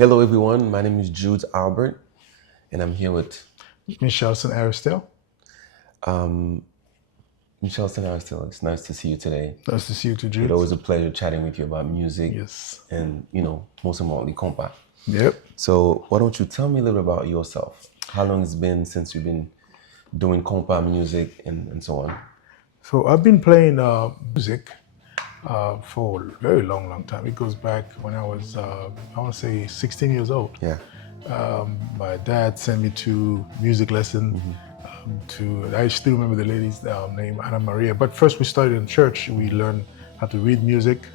Hello, everyone. My name is Judes Albert, and I'm here with Michelson, Aristhyl. um, Michelson Aristhyl. It's nice to see you today. Nice to see you too, It's Judes. always a pleasure chatting with you about music Yes. and, most importantly, compa. Yep. So why don't you tell me a little about yourself? How long it's been since you've been doing compa music and so on? So I've been playing music for a very long time. It goes back when I was, I want to say 16 years old. Yeah. My dad sent me to music lesson. I still remember the lady's name, Anna Maria. But first we started in church. We learned how to read music,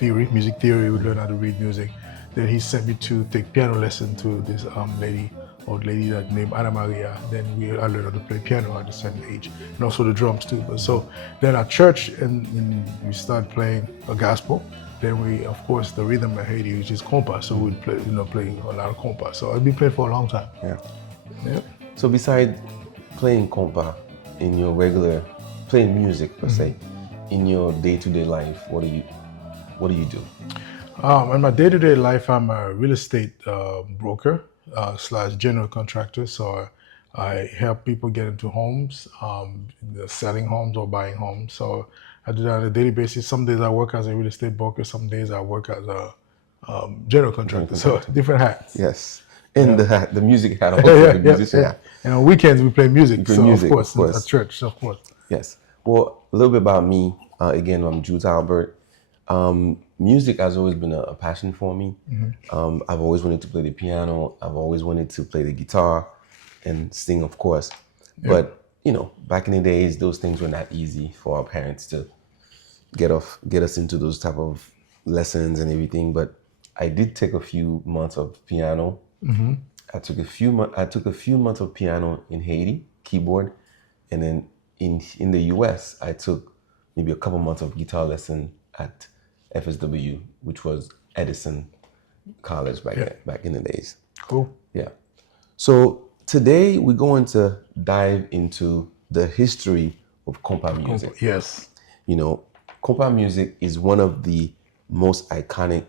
music theory. We learned how to read music. Then he sent me to take piano lesson to this old lady that named Anna Maria. Then I learned how to play piano at the same age, and also the drums too. But so then at church, and we started playing a gospel. Then we, of course, the rhythm of Haiti, which is compa. So we'd play a lot of compa. So I've been playing for a long time. Yeah. Yep. So besides playing compa in your regular playing music per se, in your day-to-day life, what do you do? In my day-to-day life, I'm a real estate broker / general contractor. So I help people get into homes, selling homes or buying homes. So I do that on a daily basis. Some days I work as a real estate broker. Some days I work as a general contractor. So different hats. Yes. And the music hat, also the musician hat. And on weekends we play music. Of course, at church, of course. Yes. Well, a little bit about me. Again, I'm Judes Albert. Music has always been a passion for me. I've always wanted to play the piano. I've always wanted to play the guitar and sing, of course. But, back in the days, those things were not easy for our parents to get us into those type of lessons and everything. But I did take a few months of piano. I took a few months of piano in Haiti, keyboard, and then in the US, I took maybe a couple months of guitar lesson at FSW, which was Edison College back in the days. Cool. Yeah. So today we're going to dive into the history of compa music. Yes. Compa music is one of the most iconic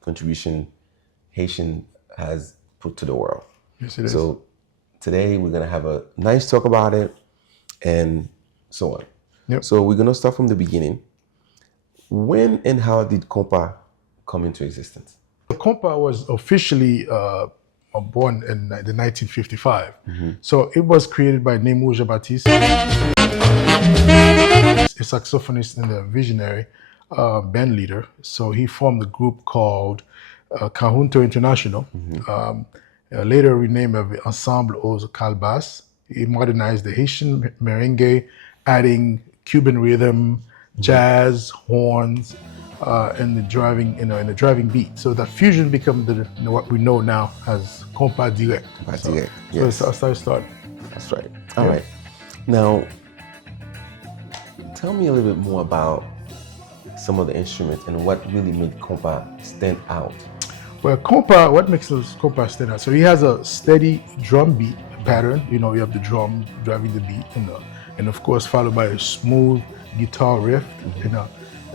contribution Haitian has put to the world. Yes, it is. So today we're gonna have a nice talk about it and so on. Yep. So we're gonna start from the beginning. When and how did compa come into existence? Compa was officially born in the 1955. So it was created by Nemo Jean-Baptiste, a saxophonist and a visionary band leader. So he formed a group called Conjunto International, later renamed Ensemble aux Calbas. He modernized the Haitian merengue, adding Cuban rhythm, jazz, horns, and the driving beat. So that fusion became what we know now as compa direct. Yes. So that's how it started. That's right. All right. Now, tell me a little bit more about some of the instruments and what really made compa stand out. Well, compa, what makes those compa stand out? So he has a steady drum beat pattern. You have the drum driving the beat, and of course followed by a smooth guitar riff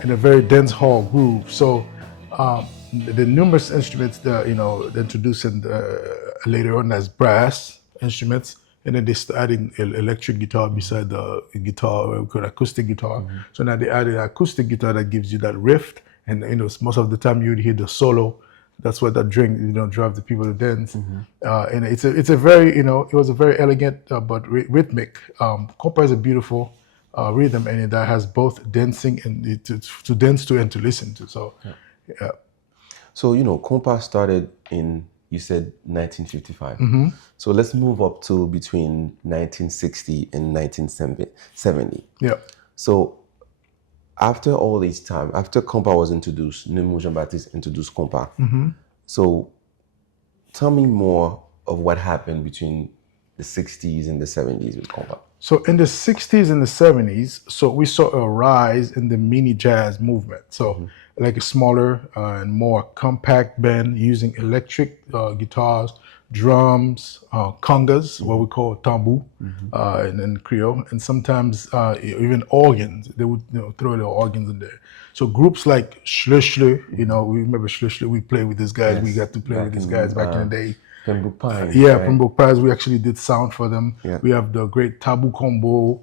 and a very dense hall groove. So the numerous instruments that introduced later on as brass instruments, and then they started adding electric guitar beside the guitar, we call acoustic guitar. So now they added acoustic guitar that gives you that riff, and most of the time you'd hear the solo. That's what that drive the people to dance. And it's a very it was a very elegant but rhythmic. Compa is a beautiful rhythm, and that has both dancing and to dance to and to listen to. So, yeah. So compa started in, you said 1955. So let's move up to between 1960 and 1970. Yeah. So after all this time, after compa was introduced, Nemo Jean-Baptiste introduced compa. So tell me more of what happened between the 60s and the 70s with compa. So in the 60s and the 70s, so we saw a rise in the mini jazz movement. So like a smaller and more compact band using electric guitars drums, congas, what we call tambour, in Creole, and sometimes even organs. They would throw little organs in there. So groups like Schle Schle, we remember Schle Schle, we played with these guys. We got to play with these guys back in the day. Pembroke Pines, yeah, right? Pembroke Pines, we actually did sound for them. Yeah. We have the great Tabou Combo.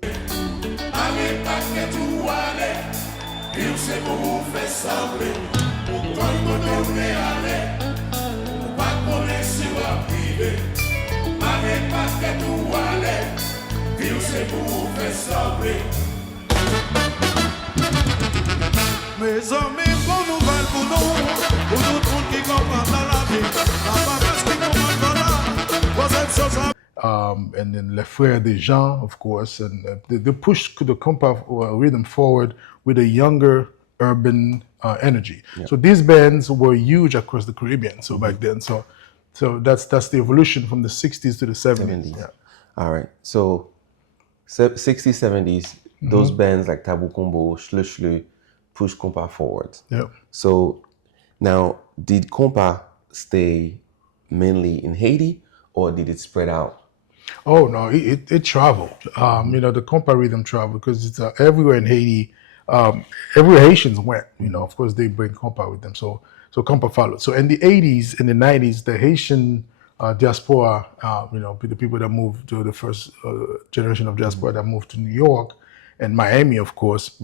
Mes amis, bonne nouvelle pour nous tout le monde qui comprend dans la vie. La paresse qui comprend dans la, vous êtes chose And then Les Frères des Gens, of course, and they pushed the compa rhythm forward with a younger urban energy. Yeah. So these bands were huge across the Caribbean. So back then, so that's the evolution from the 60s to the 70s. Yeah. All right. So 60s, 70s, those bands like Tabou Combo, Schle Schle, push compa forward. Yeah. So now, did compa stay mainly in Haiti, or did it spread out? Oh no, it traveled. The compa rhythm traveled because it's everywhere in Haiti. Everywhere Haitians went, of course they bring compa with them. So compa followed. So in the 80s, in the 90s, the Haitian diaspora, the people that moved to the first generation of diaspora that moved to New York and Miami, of course,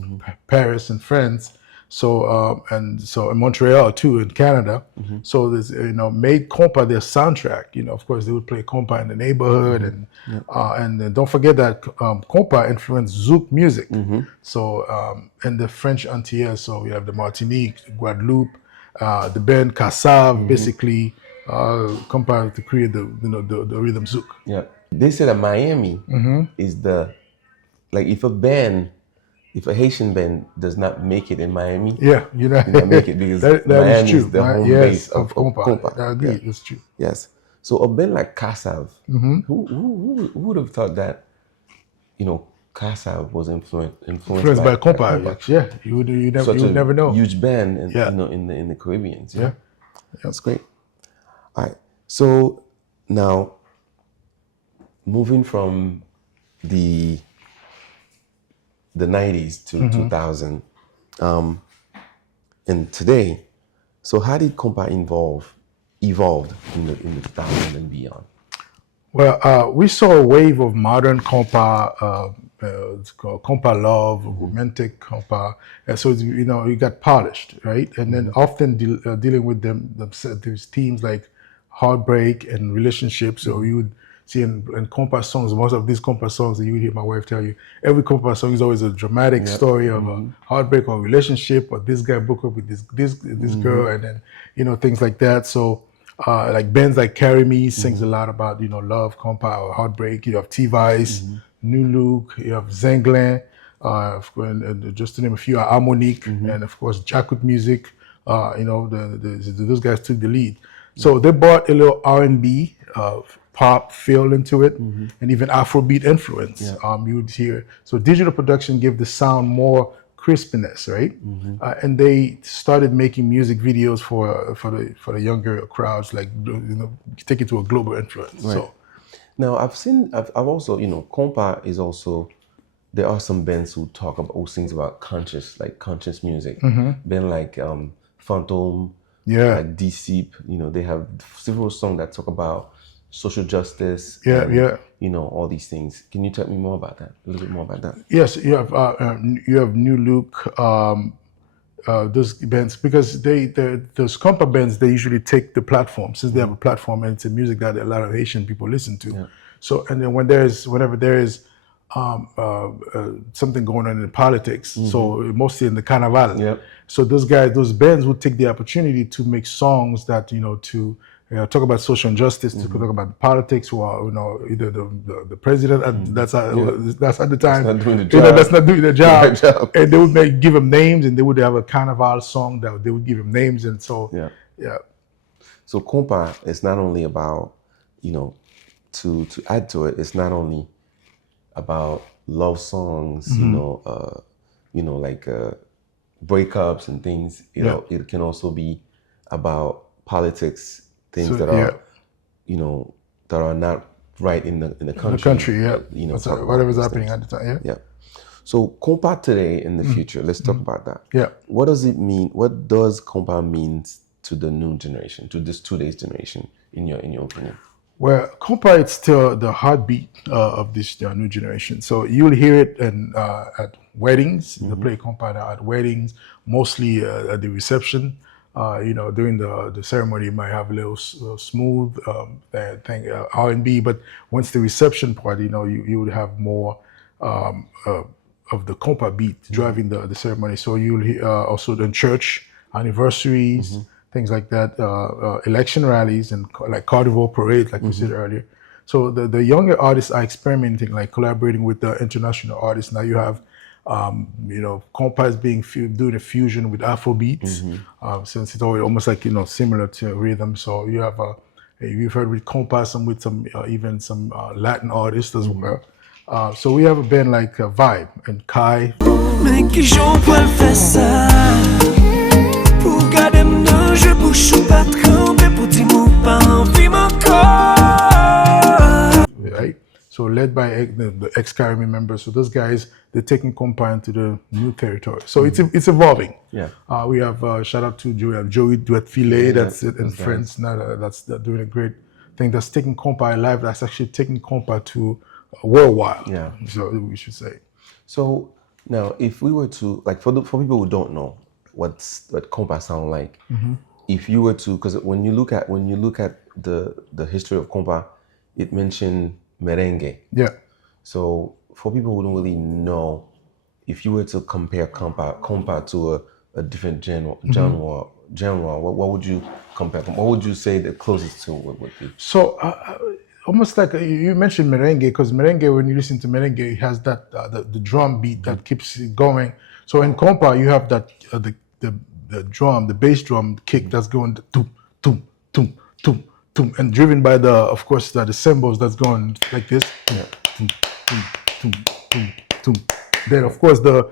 Paris and France. So and Montreal too, in Canada. So there's made compa their soundtrack. Of course they would play compa in the neighborhood, and don't forget that compa influenced zouk music. So and the French Antilles. So we have the Martinique, Guadeloupe, the band Kassav, basically compa to create the rhythm zouk. Yeah. They say that Miami is if a Haitian band does not make it in Miami, Yeah, did not make it because that Miami is true. is the home Yes, base of compa. compa. I agree. Yeah. That's true. Yes. So a band like Kassav, who would have thought that, Kassav was influenced Influenced by compa. Yeah, you would never know. Huge band in the Caribbean. Yeah. That's great. All right. So now moving from the 90s to 2000 and today, so how did compa evolved in the 2000 and beyond? Well, we saw a wave of modern compa. It's called compa love, romantic compa, and so it got polished, right? And then often dealing with these themes like heartbreak and relationships. So you would see in compa songs, most of these compa songs that you would hear my wife tell you, every compa song is always a dramatic story of a heartbreak or relationship, or this guy broke up with this girl, and then things like that. So like bands like Carry Me sings a lot about love, compa, or heartbreak. You have T-Vice, New Look, you have Zenglin, and just to name a few, Harmonique, and of course Jakut Music. Those guys took the lead. So they brought a little R&B, pop feel into it, and even Afrobeat influence. You would hear. So digital production gave the sound more crispness, right? And they started making music videos for the younger crowds, like take it to a global influence. Right. So Now I've also compa is also, there are some bands who sings about conscious music. Band like Phantom, like Deep, they have several songs that talk about social justice. All these things. Can you tell me more about that? A little bit more about that? yes, you have New Look, those bands, because those compa bands, they usually take the platform, since they have a platform, and it's a music that a lot of Haitian people listen to. So, and then whenever there is something going on in politics, so mostly in the Carnival. So those bands would take the opportunity to make songs that to talk about social injustice, to talk about politics, or either the president that's at the time that's not doing the job, and they would give him names, and they would have a Carnival song that they would give him names, and so So compa is not only about to add to it, it's not only about love songs, like breakups and things. It can also be about politics, things that are that are not right in the country. The country, yeah. Whatever's happening things. at the time, yeah. Yeah. So compa today in the future, let's talk about that. Yeah. What does it mean? What does compa mean to the new generation, to this today's generation, in your opinion? Well, compa is still the heartbeat of this new generation. So you'll hear it at weddings. They play compa at weddings, mostly at the reception. During the ceremony, you might have a little smooth thing, R&B. But once the reception part, you would have more of the compa beat driving the ceremony. So you'll hear also in church anniversaries, things like that, election rallies and like carnival parades, like we said earlier. So the younger artists are experimenting, like collaborating with the international artists. Now you have, compa is doing a fusion with Afro beats, since it's almost like similar to rhythm. So you have you've heard with compa with even some Latin artists as well. So we have a band like Vibe and Kai. Right? So led by the ex-Caribbean members. So those guys, they're taking compa into the new territory. So it's evolving. Yeah. We have shout out to Joey Duetfile, that's it, and friends now that's doing a great thing. That's taking compa alive. That's actually taking compa to worldwide. Yeah. So we should say. So now, if we were to for people who don't know what compa sound like, if you were to, because when you look at the history of compa, it mentioned merengue. Yeah. So for people who don't really know, if you were to compare compa to a different genre, what would you compare? What would you say the closest to would be? So almost like you mentioned merengue, because merengue, when you listen to merengue, it has that the drum beat that keeps it going. So in compa, you have that the drum, the bass drum kick that's going tum tum tum tum tum, and driven by of course the cymbals that's going like this. Yeah. Tum, tum, tum, tum, tum. Then of course the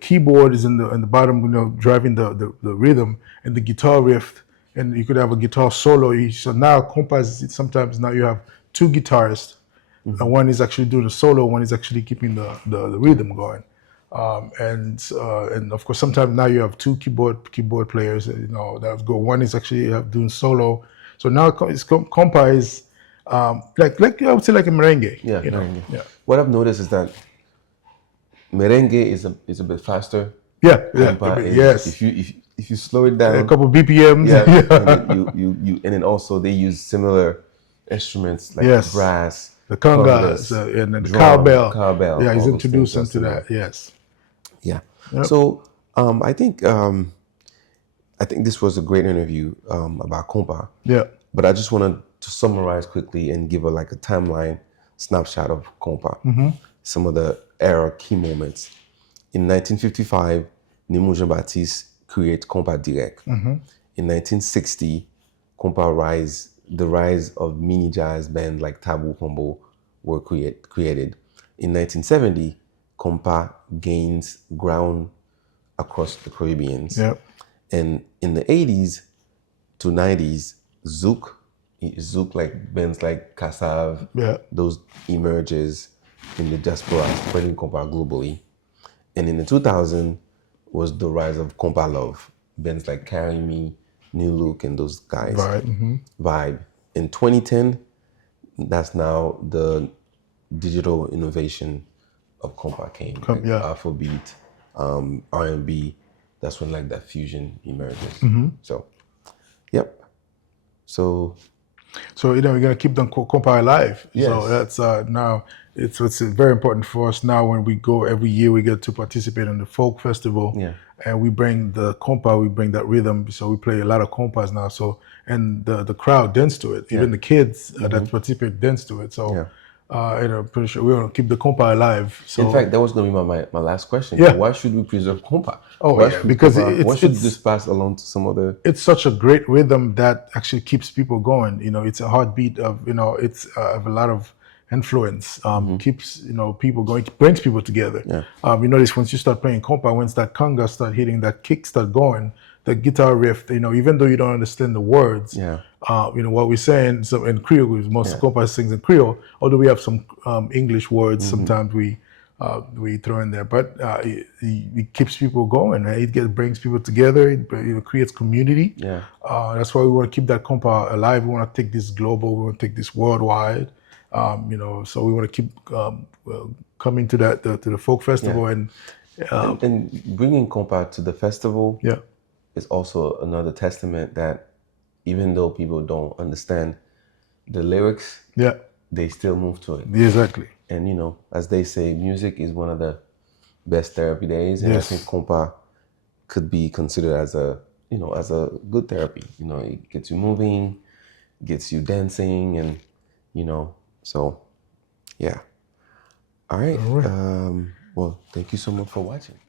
keyboard is in the bottom, driving the rhythm, and the guitar riff. And you could have a guitar solo. So now compa sometimes now you have two guitarists. And one is actually doing the solo, one is actually keeping the rhythm going. And of course sometimes now you have two keyboard players. That go. One is actually doing solo. So now compa is like I would say like a merengue. Yeah, merengue. Yeah. What I've noticed is that merengue is a bit faster. Yeah. Yes. If you slow it down, a couple BPMs. And then also they use similar instruments like brass, the congas, and the drum, cowbell. Yeah, he's introducing to that. Yes. Yeah. Yep. So I think this was a great interview about compa. Yeah. But I just wanted to summarize quickly and give a timeline snapshot of compa. Some of the era key moments. In 1955, Nimou Jean-Baptiste create Compa Direct. In 1960, the rise of mini jazz bands like Tabou Combo were created. In 1970, compa gains ground across the Caribbean. Yep. And in the 80s to 90s, Zouk like bands like Kassav, those emerges in the diaspora, spreading compa globally. And in the 2000s was the rise of compa love, bands like Carry Me, New Look, and those guys. Vibe. In 2010, that's now the digital innovation of compa came. Afrobeat, R&B. That's when that fusion emerges. So, yep. So we're gonna keep the compa alive. Yes. So that's now it's very important for us now. When we go every year, we get to participate in the folk festival. Yeah. And we bring the compa, we bring that rhythm. So we play a lot of compas now. So and the crowd dance to it. Even the kids that participate dance to it. So pretty sure we're gonna keep the compa alive. So in fact, that was gonna be my last question. Yeah. Why should we preserve compa? Because why should this pass along to some other? It's such a great rhythm that actually keeps people going. It's a heartbeat of it's of a lot of influence. Keeps people going, brings people together. You notice once you start playing compa, once that conga start hitting, that kick start going, the guitar riff, even though you don't understand the words, Yeah. What we're saying. So in Creole, because most compas sings in Creole, although we have some English words, sometimes we throw in there, but it keeps people going. Right? It brings people together. It creates community. Yeah. That's why we want to keep that compa alive. We want to take this global. We want to take this worldwide. So we want to keep coming to the folk festival and bringing compa to the festival. Yeah. Is also another testament that even though people don't understand the lyrics, they still move to it. Exactly. And as they say, music is one of the best therapy days, and I think compa could be considered as a good therapy. It gets you moving, gets you dancing, and so yeah. All right. Well, thank you so much for watching.